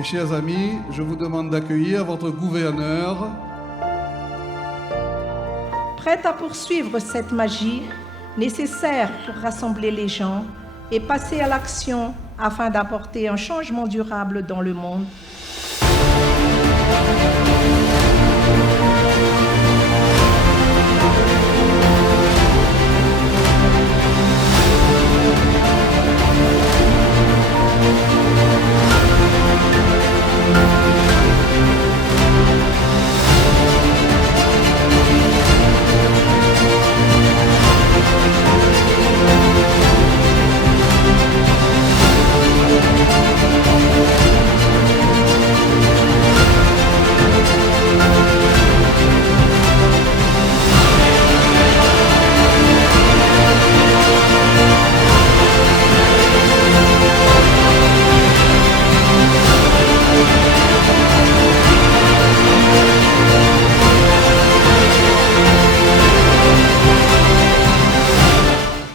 Mes chers amis, je vous demande d'accueillir votre gouverneur. Prête à poursuivre cette magie nécessaire pour rassembler les gens et passer à l'action afin d'apporter un changement durable dans le monde.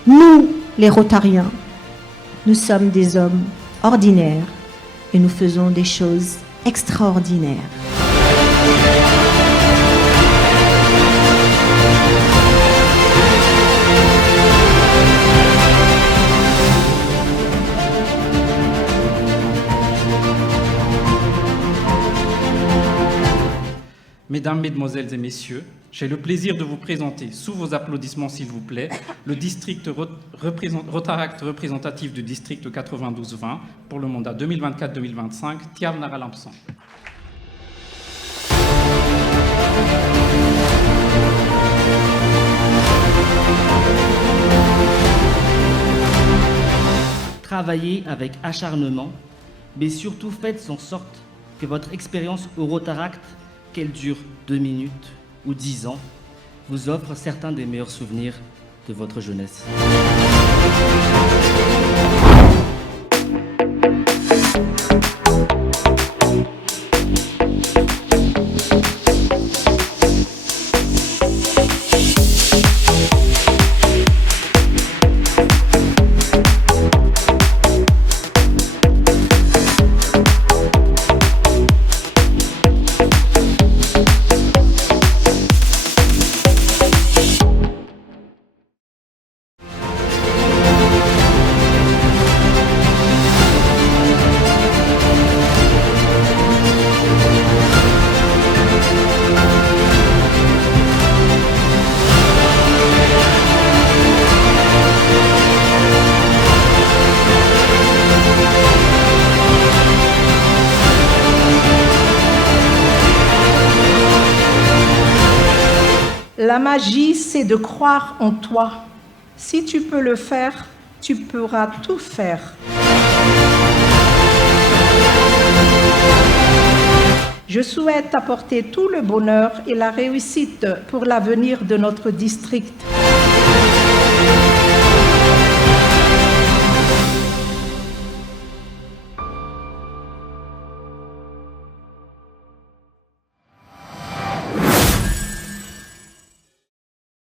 Nous, les Rotariens, nous sommes des hommes ordinaires et nous faisons des choses extraordinaires. Mesdames, Mesdemoiselles et Messieurs, j'ai le plaisir de vous présenter, sous vos applaudissements s'il vous plaît, le district Rotaract représentatif du district 92-20 pour le mandat 2024-2025, Tiam Naralamsan. Travaillez avec acharnement, mais surtout faites en sorte que votre expérience au Rotaract, qu'elle dure 2 minutes ou 10 ans, vous offre certains des meilleurs souvenirs de votre jeunesse. La magie, c'est de croire en toi. Si tu peux le faire, tu pourras tout faire. Je souhaite apporter tout le bonheur et la réussite pour l'avenir de notre district.